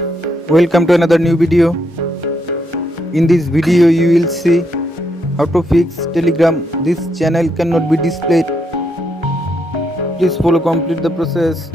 Welcome to another new video. In this video you will see how to fix Telegram. This channel cannot be displayed. Please follow complete the process.